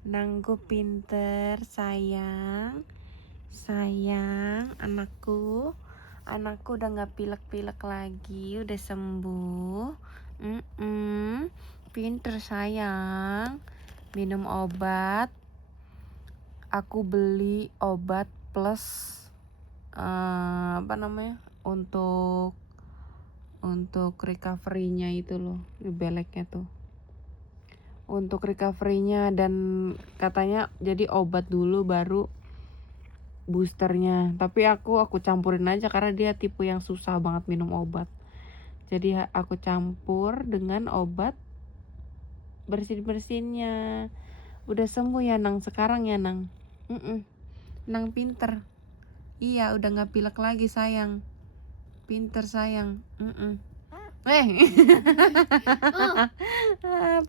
Nangku pinter, sayang. Sayang, anakku udah gak pilek-pilek lagi, udah sembuh. Pinter sayang. Minum obat. Aku beli obat plus untuk recovery-nya itu loh, beleknya tuh. Untuk recovery-nya, dan katanya jadi obat dulu baru boosternya. Tapi aku campurin aja karena dia tipe yang susah banget minum obat. Jadi aku campur dengan obat bersin-bersinnya. Udah sembuh ya Nang sekarang ya Nang. Nang pinter. Iya, udah gak pilek lagi sayang. Pinter sayang.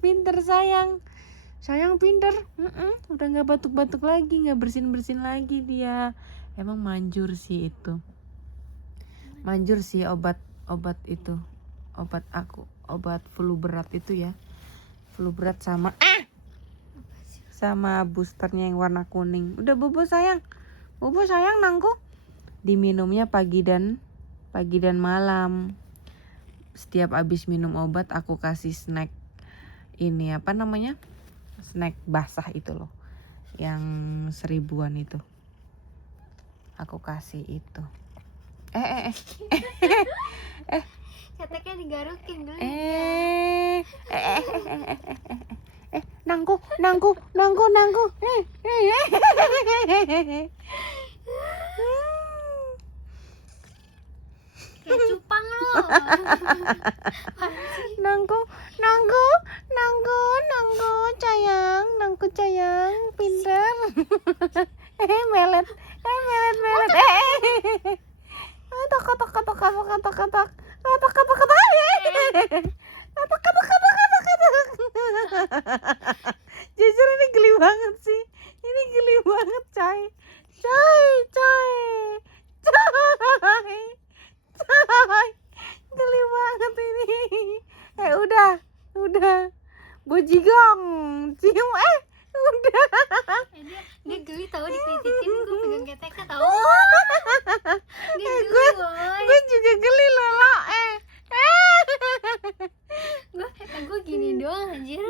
Pinter sayang. Sayang pinter. Udah gak batuk-batuk lagi, gak bersin-bersin lagi dia. Emang manjur sih itu. Manjur sih obat itu. Obat flu berat itu ya. Flu berat sama boosternya yang warna kuning. Udah bobo sayang. Bobo sayang Nangku. Diminumnya pagi dan malam. Setiap abis minum obat aku kasih snack. Ini snack basah itu loh. Yang 1000-an itu. Aku kasih itu. Keteknya digarukin dulu. Nangku. Kayak cupang lo. Nangku sayang, pinter. Melet. Jujur ini geli banget sih. Ini geli banget, Cai. Geli banget ini. Udah. Bojigong. Cium udah. Dia geli tau dikritikin, gue pegang keteknya tau. Dia geli boy. Gue juga geli loh. Gue gini doang anjir.